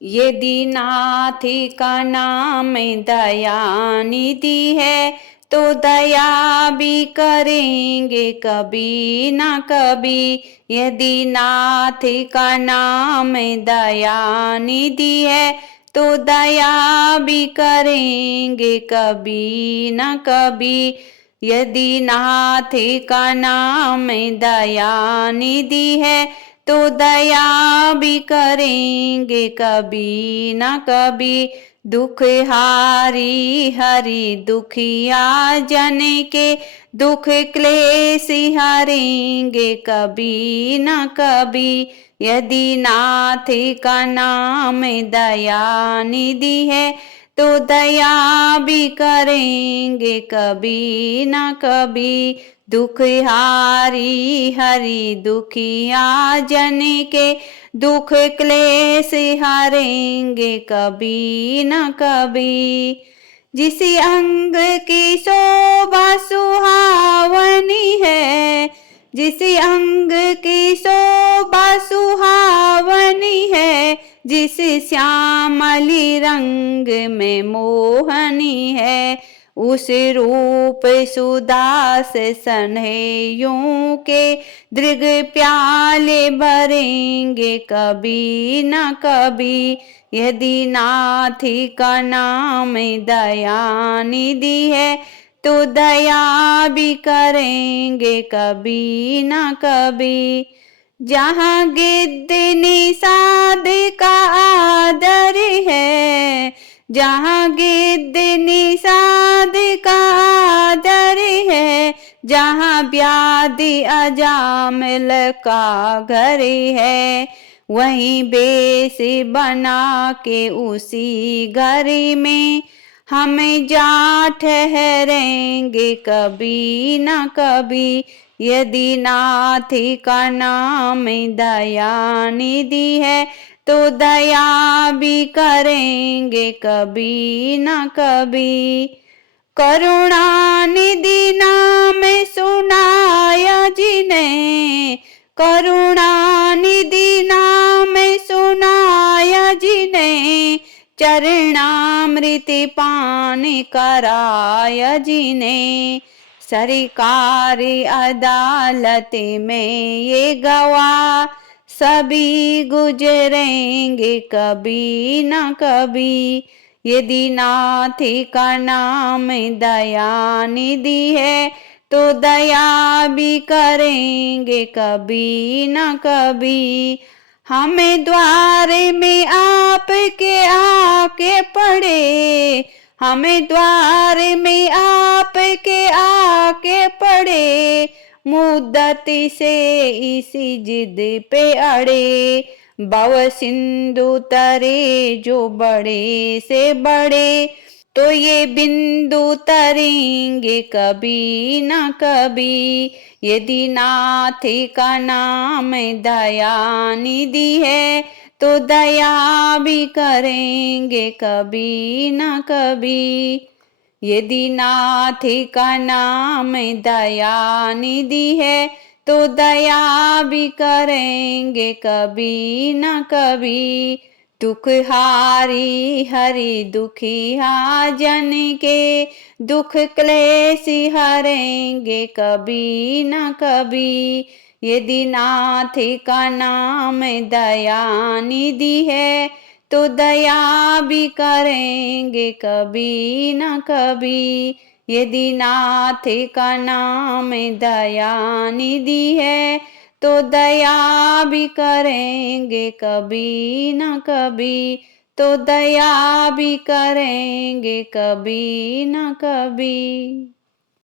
यदि नाथ का नाम दया निधि है तो दया भी करेंगे कभी ना कभी। यदि नाथ का नाम दया निधि है तो दया भी करेंगे कभी ना कभी। यदि नाथ का नाम दया निधि है तो दया भी करेंगे कभी ना कभी। दुख हारी हरि दुखिया जन के दुख क्लेश हरेंगे कभी ना कभी। यदि नाथ का नाम दया निधि है तो दया भी करेंगे कभी ना कभी। दुख हारी हरि दुखिया जन के दुख क्लेश हारेंगे कभी न कभी। जिस अंग की शोभा सुहावनी है, जिस अंग की शोभा सुहावनी है, जिस श्यामली रंग में मोहनी है, उस रूप सुदास सन्हेयों के दृग प्याले भरेंगे कभी न कभी। यदि नाथ का नाम दया निधि है तो दया भी करेंगे कभी न कभी। जहाँ गिद्ध निषाद का आदर है, जहाँ गिद्ध निषाद का आदर है, जहाँ व्याधि अजामिल का घर है, वहीं बेस बना के उसी घर में हम जा ठहरेंगे कभी ना कभी। यदि नाथ का नाम दया निधि है तो दया भी करेंगे कभी ना कभी। करुणा निधि नाम सुनाया जिन्हें, करुणा निधि नाम सुनाया जिन्हें, चरणामृत पान कराया जिन्हें, सरकारी अदालत में ये गवाह सभी गुजरेंगे कभी न कभी। यदि नाथ का नाम दया निधि है तो दया भी करेंगे कभी न कभी। हमें द्वार में आपके आके पड़े, हमें द्वार में आपके आके पड़े, मुद्दत से इसी जिद पे अड़े, भव सिंधु तरे जो बड़े से बड़े, तो ये बिंदु तरेंगे कभी न कभी। यदि नाथ का नाम दया निधि है तो दया भी करेंगे कभी न कभी। यदि नाथ का नाम दया निधि है तो दया भी करेंगे कभी न कभी। दुख हारी हरि दुखिया जन के दुख क्लेश हरेंगे कभी न कभी। यदि नाथ का नाम दया निधि है तो दया भी करेंगे कभी न कभी। यदि नाथ का नाम दया निधि है तो दया भी करेंगे कभी न कभी, तो दया भी करेंगे कभी न कभी।